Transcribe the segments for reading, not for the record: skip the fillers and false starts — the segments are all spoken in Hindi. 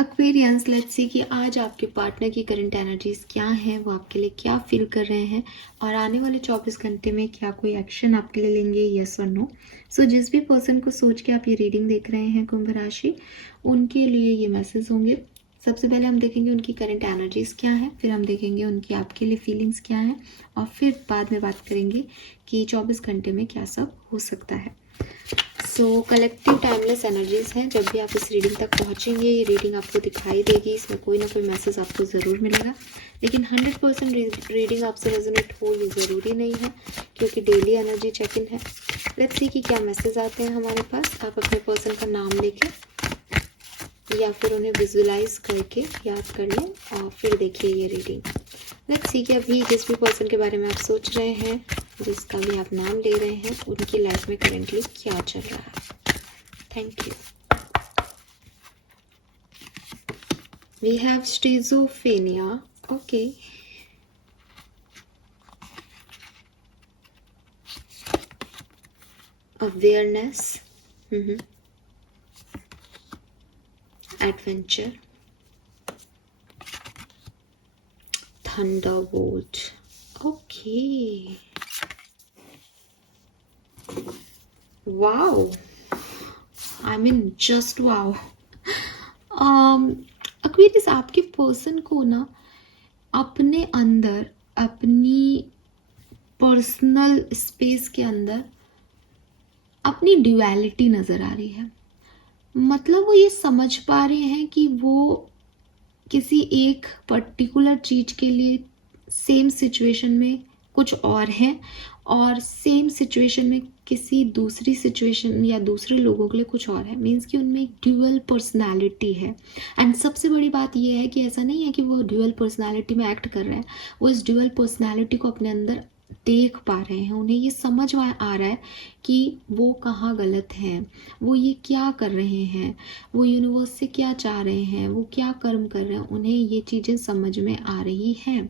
एक्वेरियंस, लेट्स सी कि आज आपके पार्टनर की करंट एनर्जीज क्या हैं, वो आपके लिए क्या फील कर रहे हैं और आने वाले 24 घंटे में क्या कोई एक्शन आपके लिए लेंगे, यस और नो। सो जिस भी पर्सन को सोच के आप ये रीडिंग देख रहे हैं कुंभ राशि, उनके लिए ये मैसेज होंगे। सबसे पहले हम देखेंगे उनकी करंट एनर्जीज क्या है, फिर हम देखेंगे उनकी आपके लिए फीलिंग्स क्या है और फिर बाद में बात करेंगे कि 24 घंटे में क्या सब हो सकता है। सो कलेक्टिव टाइमलेस एनर्जीज हैं। जब भी आप इस रीडिंग तक पहुंचेंगे, ये रीडिंग आपको दिखाई देगी, इसमें कोई ना कोई मैसेज आपको ज़रूर मिलेगा, लेकिन 100% रीडिंग आपसे रेजोनेट हो ये ज़रूरी नहीं है, क्योंकि डेली एनर्जी चेक इन है। लेट्स सी कि क्या मैसेज आते हैं हमारे पास। आप अपने पर्सन का नाम लेके या फिर उन्हें विजुलाइज करके याद कर लें और फिर देखिए ये रीडिंग। लेट्स सी कि अभी जिस भी पर्सन के बारे में आप सोच रहे हैं, जिसका भी आप नाम ले रहे हैं, उनकी लाइफ में करेंटली क्या चल रहा है। Thank you. We have schizophrenia, okay. Awareness, adventure, thunderbolt, okay. Wow, I mean just wow. Aquarius, आपके पर्सन को ना अपने अंदर, अपनी पर्सनल स्पेस के अंदर अपनी ड्यूअलिटी नजर आ रही है। मतलब वो ये समझ पा रहे हैं कि वो किसी एक पर्टिकुलर चीज के लिए सेम सिचुएशन में कुछ और है और सेम सिचुएशन में किसी दूसरी सिचुएशन या दूसरे लोगों के लिए कुछ और है। मीन्स कि उनमें एक ड्यूअल पर्सनालिटी है। एंड सबसे बड़ी बात यह है कि ऐसा नहीं है कि वो ड्यूअल पर्सनालिटी में एक्ट कर रहे हैं, वो इस ड्यूअल पर्सनालिटी को अपने अंदर देख पा रहे हैं। उन्हें ये समझ आ रहा है कि वो कहाँ गलत हैं, वो ये क्या कर रहे हैं, वो यूनिवर्स से क्या चाह रहे हैं, वो क्या कर्म कर रहे हैं, उन्हें ये चीज़ें समझ में आ रही हैं।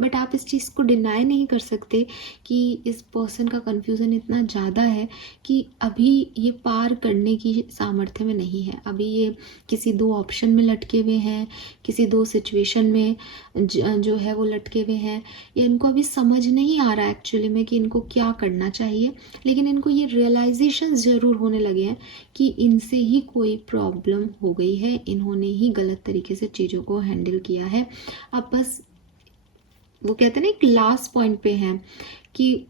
बट आप इस चीज़ को डिनाई नहीं कर सकते कि इस पर्सन का कन्फ्यूज़न इतना ज़्यादा है कि अभी ये पार करने की सामर्थ्य में नहीं है। अभी ये किसी दो ऑप्शन में लटके हुए हैं, किसी दो सिचुएशन में जो है वो लटके हुए हैं। ये इनको अभी समझ नहीं आ रहा एक्चुअली में कि इनको क्या करना चाहिए, लेकिन इनको ये रियलाइजेशन ज़रूर होने लगे हैं कि इनसे ही कोई प्रॉब्लम हो गई है, इन्होंने ही गलत तरीके से चीज़ों को हैंडल किया है। अब बस वो कहते हैं ना, एक लास्ट पॉइंट पे है कि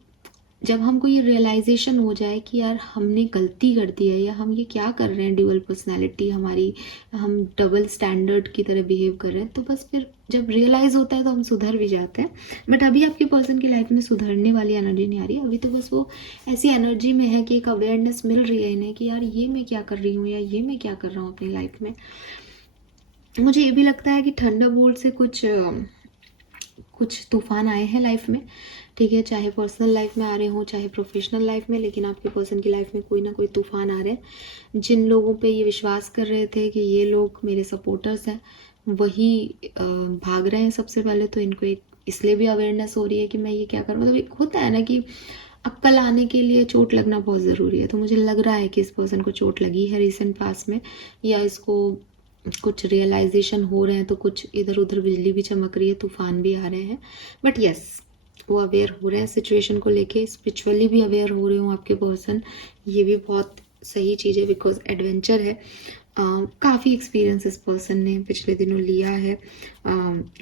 जब हमको ये रियलाइजेशन हो जाए कि यार हमने गलती कर दी है या हम ये क्या कर रहे हैं, ड्यूअल पर्सनैलिटी हमारी, हम डबल स्टैंडर्ड की तरह बिहेव कर रहे हैं, तो बस फिर जब रियलाइज होता है तो हम सुधर भी जाते हैं। बट अभी आपके पर्सन की लाइफ में सुधरने वाली एनर्जी नहीं आ रही। अभी तो बस वो ऐसी एनर्जी में है कि एक अवेयरनेस मिल रही है इन्हें कि यार ये मैं क्या कर रही हूँ या ये मैं क्या कर रहा हूँ अपनी लाइफ में। मुझे ये भी लगता है कि थंडरबोल्ट से कुछ तूफान आए हैं लाइफ में, ठीक है, चाहे पर्सनल लाइफ में आ रहे हों चाहे प्रोफेशनल लाइफ में, लेकिन आपके पर्सन की लाइफ में कोई ना कोई तूफान आ रहे हैं। जिन लोगों पे ये विश्वास कर रहे थे कि ये लोग मेरे सपोर्टर्स हैं, वही भाग रहे हैं सबसे पहले। तो इनको एक इसलिए भी अवेयरनेस हो रही है कि मैं ये क्या करूँ। मतलब एक होता है ना कि अक्ल आने के लिए चोट लगना बहुत ज़रूरी है। तो मुझे लग रहा है कि इस पर्सन को चोट लगी है रिसेंट पास में, या इसको कुछ रियलाइजेशन हो रहे हैं, तो कुछ इधर उधर बिजली भी चमक रही है, तूफान भी आ रहे हैं। बट यस, वो अवेयर हो रहे हैं सिचुएशन को लेके, स्पिरिचुअली भी अवेयर हो रहे हो आपके पर्सन। ये भी बहुत सही चीज़ है बिकॉज एडवेंचर है। काफ़ी एक्सपीरियंस इस पर्सन ने पिछले दिनों लिया है,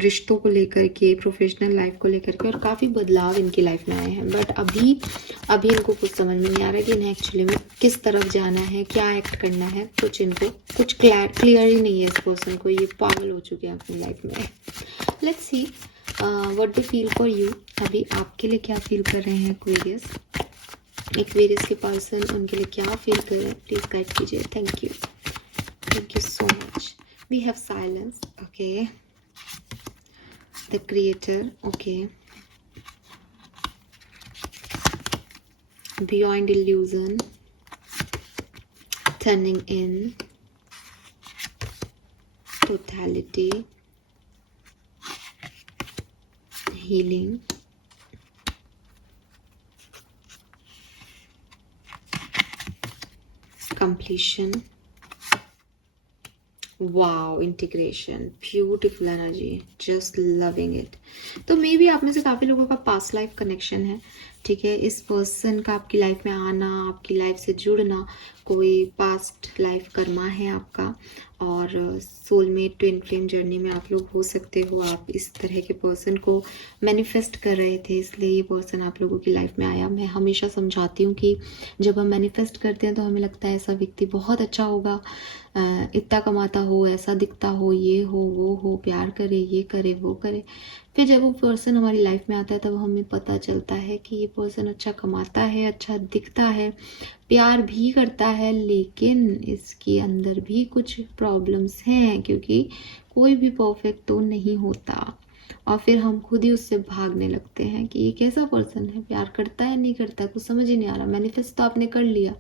रिश्तों को लेकर के, प्रोफेशनल लाइफ को लेकर के, और काफ़ी बदलाव इनकी लाइफ में आए हैं। बट अभी इनको कुछ समझ में नहीं आ रहा है कि इन्हें एक्चुअली में किस तरफ जाना है, क्या एक्ट करना है। कुछ क्लियर ही नहीं है इस पर्सन को। ये पागल हो चुके हैं अपनी लाइफ में। Let's see what they feel for you. अभी आपके लिए क्या फील कर रहे हैं एक्वेरियस के पर्सन, उनके लिए क्या फील कर रहे हैं, प्लीज गाइड कीजिए। Thank you so much. We have silence, okay. The creator, okay. Beyond illusion, turning in, totality, healing, completion, wow, integration, beautiful energy, just loving it. तो मे बी आप में से काफ़ी लोगों का पास्ट लाइफ कनेक्शन है, ठीक है। इस पर्सन का आपकी लाइफ में आना, आपकी लाइफ से जुड़ना, कोई पास्ट लाइफ कर्मा है आपका। और सोलमेट ट्विन फ्लेम जर्नी में आप लोग हो सकते हो, आप इस तरह के पर्सन को मैनिफेस्ट कर रहे थे, इसलिए ये पर्सन आप लोगों की लाइफ में आया। मैं हमेशा समझाती हूँ कि जब हम मैनिफेस्ट करते हैं तो हमें लगता है ऐसा व्यक्ति बहुत अच्छा होगा, इतना कमाता हो, ऐसा दिखता हो, ये हो वो हो, प्यार करे, ये करे वो करे। फिर जब वो पर्सन हमारी लाइफ में आता है तब हमें पता चलता है कि ये पर्सन अच्छा कमाता है, अच्छा दिखता है, प्यार भी करता है, लेकिन इसके अंदर भी कुछ प्रॉब्लम्स हैं, क्योंकि कोई भी परफेक्ट तो नहीं होता। और फिर हम खुद ही उससे भागने लगते हैं कि ये कैसा पर्सन है, प्यार करता है नहीं करता, कुछ समझ ही नहीं आ रहा। मैनिफेस्ट तो आपने कर लिया,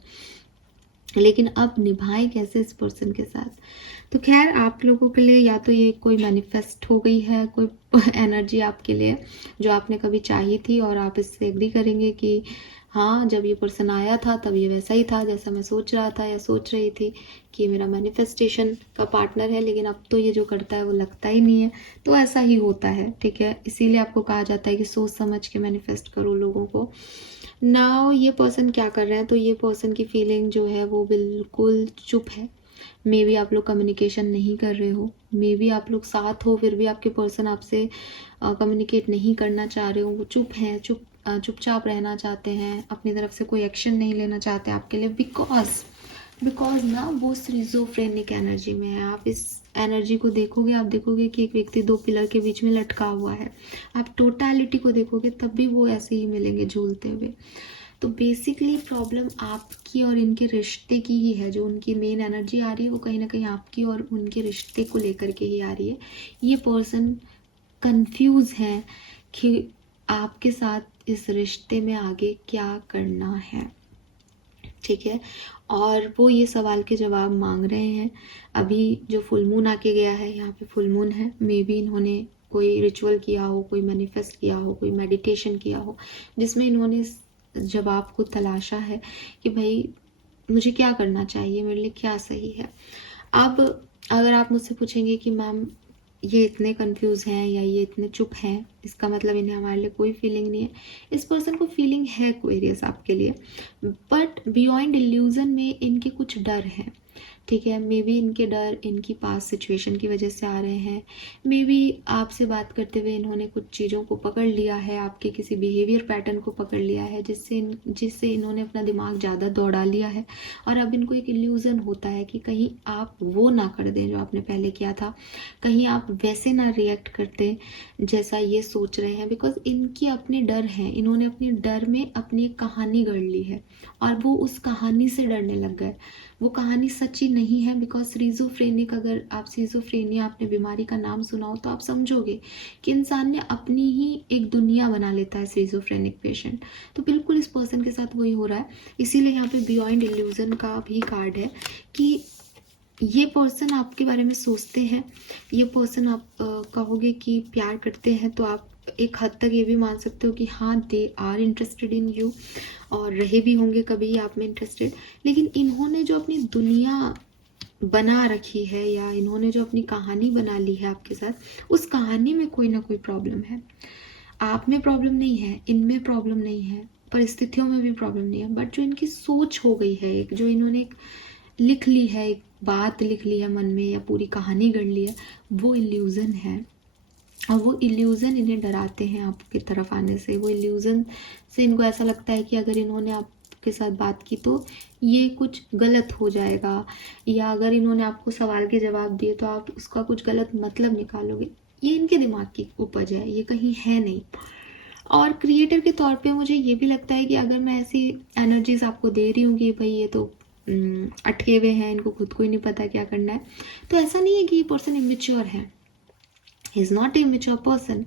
लेकिन अब निभाएं कैसे इस पर्सन के साथ। तो खैर, आप लोगों के लिए या तो ये कोई मैनिफेस्ट हो गई है, कोई एनर्जी आपके लिए जो आपने कभी चाही थी, और आप इससे एग्री करेंगे कि हाँ, जब ये पर्सन आया था तब ये वैसा ही था जैसा मैं सोच रहा था या सोच रही थी कि मेरा मैनिफेस्टेशन का पार्टनर है, लेकिन अब तो ये जो करता है वो लगता ही नहीं है। तो ऐसा ही होता है, ठीक है। इसीलिए आपको कहा जाता है कि सोच समझ के मैनिफेस्ट करो लोगों को। नाउ ये पर्सन क्या कर रहे हैं, तो ये पर्सन की फीलिंग जो है वो बिल्कुल चुप है। मे बी आप लोग कम्युनिकेशन नहीं कर रहे हो, मे बी आप लोग साथ हो फिर भी आपके पर्सन आपसे कम्युनिकेट नहीं करना चाह रहे हो, वो चुप हैं, चुपचाप रहना चाहते हैं, अपनी तरफ से कोई एक्शन नहीं लेना चाहते आपके लिए, बिकॉज ना वो स्किज़ोफ्रेनिक एनर्जी में है। आप इस एनर्जी को देखोगे, आप देखोगे कि एक व्यक्ति दो पिलर के बीच में लटका हुआ है। आप टोटलिटी को देखोगे तब भी वो ऐसे ही मिलेंगे झूलते हुए। तो बेसिकली प्रॉब्लम आपकी और इनके रिश्ते की ही है। जो उनकी मेन एनर्जी आ रही है वो कहीं ना कहीं आपकी और उनके रिश्ते को लेकर के ही आ रही है। ये पर्सन कंफ्यूज है कि आपके साथ इस रिश्ते में आगे क्या करना है, ठीक है। और वो ये सवाल के जवाब मांग रहे हैं। अभी जो फुल मून आके गया है, यहाँ पे फुल मून है, मे बी इन्होंने कोई रिचुअल किया हो, कोई मैनिफेस्ट किया हो, कोई मेडिटेशन किया हो, जिसमें इन्होंने इस जवाब को तलाशा है कि भाई मुझे क्या करना चाहिए, मेरे लिए क्या सही है। अब अगर आप मुझसे पूछेंगे कि मैम ये इतने कंफ्यूज हैं या ये इतने चुप हैं, इसका मतलब इन्हें हमारे लिए कोई फीलिंग नहीं है। इस पर्सन को फीलिंग है क्वेरियस आपके लिए, बट बियॉन्ड इल्यूजन में इनके कुछ डर हैं, ठीक है। मे बी इनके डर इनकी पास्ट सिचुएशन की वजह से आ रहे हैं। मे बी आपसे बात करते हुए इन्होंने कुछ चीज़ों को पकड़ लिया है, आपके किसी बिहेवियर पैटर्न को पकड़ लिया है, जिससे इन्होंने अपना दिमाग ज़्यादा दौड़ा लिया है। और अब इनको एक इल्यूज़न होता है कि कहीं आप वो ना कर दें जो आपने पहले किया था, कहीं आप वैसे ना रिएक्ट करते जैसा ये सोच रहे हैं। बिकॉज इनके अपने डर हैं, इन्होंने अपने डर में अपनी एक कहानी गढ़ ली है और वो उस कहानी से डरने लग गए। वो कहानी सच्ची नहीं है। बिकॉज सीजोफ्रेनिक, अगर आप सीजोफ्रेनिया आपने बीमारी का नाम सुना हो तो आप समझोगे कि इंसान ने अपनी ही एक दुनिया बना लेता है सीजोफ्रेनिक पेशेंट। तो बिल्कुल इस पर्सन के साथ वही हो रहा है। इसीलिए यहाँ पे बियॉन्ड इल्यूजन का भी कार्ड है कि ये पर्सन आपके बारे में सोचते हैं। ये पर्सन आप कहोगे कि प्यार करते हैं तो आप एक हद तक ये भी मान सकते हो कि हाँ, they are interested in you, और रहे भी होंगे कभी आप में इंटरेस्टेड। लेकिन इन्होंने जो अपनी दुनिया बना रखी है या इन्होंने जो अपनी कहानी बना ली है आपके साथ, उस कहानी में कोई ना कोई प्रॉब्लम है। आप में प्रॉब्लम नहीं है, इनमें प्रॉब्लम नहीं है, परिस्थितियों में भी प्रॉब्लम नहीं है, बट जो इनकी सोच हो गई है, एक जो इन्होंने एक लिख ली है, एक बात लिख ली है मन में या पूरी कहानी गढ़ ली है, वो इल्यूज़न है। और वो इल्यूज़न इन्हें डराते हैं आपकी तरफ आने से। वो इल्यूज़न से इनको ऐसा लगता है कि अगर इन्होंने आपके साथ बात की तो ये कुछ गलत हो जाएगा, या अगर इन्होंने आपको सवाल के जवाब दिए तो आप उसका कुछ गलत मतलब निकालोगे। ये इनके दिमाग की उपज है, ये कहीं है नहीं। और क्रिएटर के तौर पे मुझे ये भी लगता है कि अगर मैं ऐसी एनर्जीज आपको दे रही हूँ कि भाई ये तो अटके हुए हैं, इनको खुद को ही नहीं पता क्या करना है, तो ऐसा नहीं है कि ये पर्सन इमेच्योर है। He is not a mature person,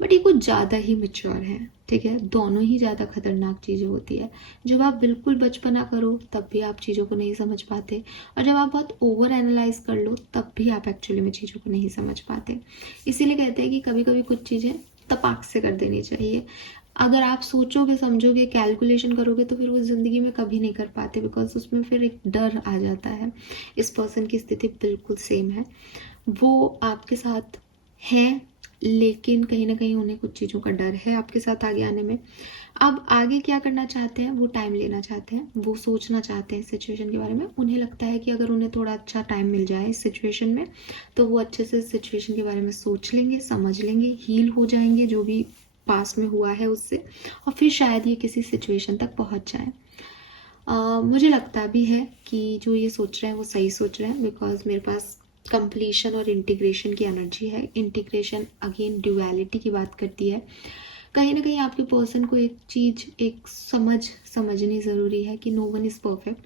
but ये कुछ ज़्यादा ही मेच्योर है, ठीक है। दोनों ही ज़्यादा खतरनाक चीज़ें होती है। जब आप बिल्कुल बचपना करो तब भी आप चीज़ों को नहीं समझ पाते, और जब आप बहुत ओवर एनालाइज कर लो तब भी आप एक्चुअली में चीज़ों को नहीं समझ पाते। इसीलिए कहते हैं कि कभी कभी कुछ चीज़ें तपाक से कर देनी चाहिए। अगर आप सोचोगे समझोगे कैलकुलेशन करोगे तो फिर वो ज़िंदगी में कभी नहीं कर पाते, बिकॉज उसमें फिर एक डर आ जाता है। इस पर्सन की स्थिति बिल्कुल सेम है, वो आपके साथ है लेकिन कहीं ना कहीं उन्हें कुछ चीज़ों का डर है आपके साथ आगे आने में। अब आगे क्या करना चाहते हैं, वो टाइम लेना चाहते हैं, वो सोचना चाहते हैं इस सिचुएशन के बारे में। उन्हें लगता है कि अगर उन्हें थोड़ा अच्छा टाइम मिल जाए इस सिचुएशन में तो वो अच्छे से इस सिचुएशन के बारे में सोच लेंगे, समझ लेंगे, हील हो जाएंगे जो भी पास्ट में हुआ है उससे, और फिर शायद ये किसी सिचुएशन तक पहुंच जाए। मुझे लगता भी है कि जो ये सोच रहे हैं वो सही सोच रहे हैं, बिकॉज मेरे पास कंप्लीशन और इंटीग्रेशन की एनर्जी है। इंटीग्रेशन अगेन ड्यूअलिटी की बात करती है। कहीं ना कहीं आपके पर्सन को एक चीज़, एक समझनी ज़रूरी है कि नो वन इज़ परफेक्ट।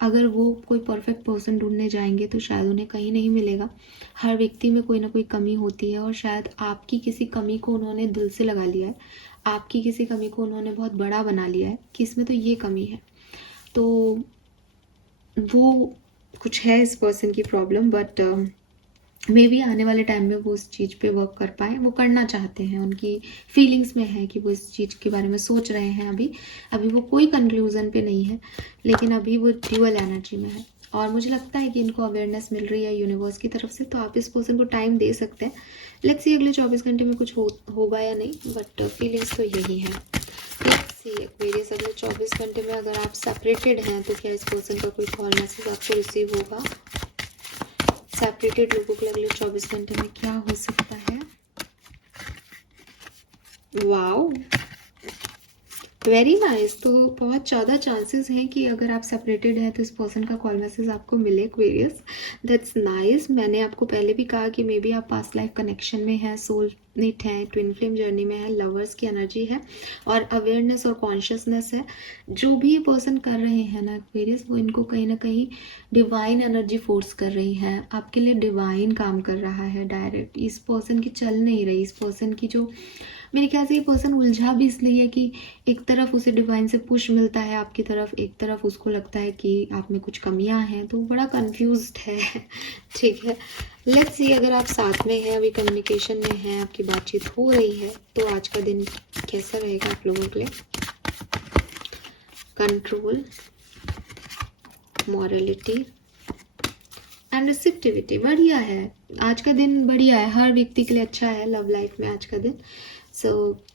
अगर वो कोई परफेक्ट पर्सन ढूंढने जाएंगे तो शायद उन्हें कहीं नहीं मिलेगा। हर व्यक्ति में कोई ना कोई कमी होती है, और शायद आपकी किसी कमी को उन्होंने दिल से लगा लिया है, आपकी किसी कमी को उन्होंने बहुत बड़ा बना लिया है कि इसमें तो ये कमी है। तो वो कुछ है इस पर्सन की प्रॉब्लम, बट मे बी आने वाले टाइम में वो इस चीज़ पे वर्क कर पाए। वो करना चाहते हैं, उनकी फीलिंग्स में है कि वो इस चीज़ के बारे में सोच रहे हैं। अभी वो कोई कंक्लूजन पे नहीं है, लेकिन अभी वो ड्यूअल एनर्जी में है, और मुझे लगता है कि इनको अवेयरनेस मिल रही है यूनिवर्स की तरफ से। तो आप इस पर्सन को टाइम दे सकते हैं। लेट्स सी अगले 24 घंटे में कुछ होगा या नहीं, बट फीलिंग्स तो यही है। एक्वेरियस, अगले 24 घंटे में अगर आप सेपरेटेड हैं तो क्या इस पर्सन का कोई कॉल मैसेज आपको रिसीव होगा? सेपरेटेड लोगों के अगले 24 घंटे में क्या हो सकता है? Wow, very nice. तो बहुत ज़्यादा चांसेस हैं कि अगर आप सेपरेटेड हैं तो इस पर्सन का कॉल मैसेज आपको मिले एक्वेरियस। That's nice. मैंने आपको पहले भी कहा कि मे बी आप पास्ट लाइफ कनेक्शन में है, सोलमेट है, ट्विन फ्लेम जर्नी में है, लवर्स की एनर्जी है, और अवेयरनेस और कॉन्शियसनेस है। जो भी ये पर्सन कर रहे हैं ना एक्वेरियस, वो इनको कहीं ना कहीं डिवाइन एनर्जी फोर्स कर रही है, आपके लिए डिवाइन काम कर रहा है डायरेक्ट। इस पर्सन की चल नहीं रही, इस पर्सन की जो, मेरे ख्याल से ये पर्सन उलझा भी इसलिए है कि एक तरफ उसे डिवाइन से पुश मिलता है आपकी तरफ, एक तरफ उसको लगता है कि आप में कुछ कमियां हैं, तो बड़ा कंफ्यूज्ड है। ठीक है, लेट्स सी अगर आप साथ में हैं, अभी कम्युनिकेशन में हैं, आपकी बातचीत हो रही है, तो आज का दिन कैसा रहेगा आप लोगों के लिए? कंट्रोल, मॉरलिटी एंड रिसेप्टिविटी बढ़िया है। आज का दिन बढ़िया है, हर व्यक्ति के लिए अच्छा है लव लाइफ में आज का दिन।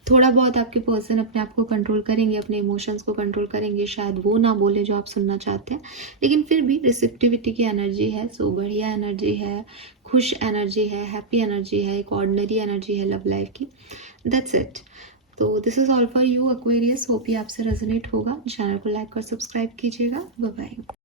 थोड़ा बहुत आपके पर्सन अपने आप को कंट्रोल करेंगे, अपने इमोशंस को कंट्रोल करेंगे, शायद वो ना बोले जो आप सुनना चाहते हैं, लेकिन फिर भी रिसेप्टिविटी की एनर्जी है। बढ़िया एनर्जी है, खुश एनर्जी है, हैप्पी एनर्जी है, एक ऑर्डिनरी एनर्जी है लव लाइफ की। That's it. तो this is all for you Aquarius. Hope ये आपसे रेजोनेट होगा। चैनल को लाइक और सब्सक्राइब कीजिएगा। Bye bye.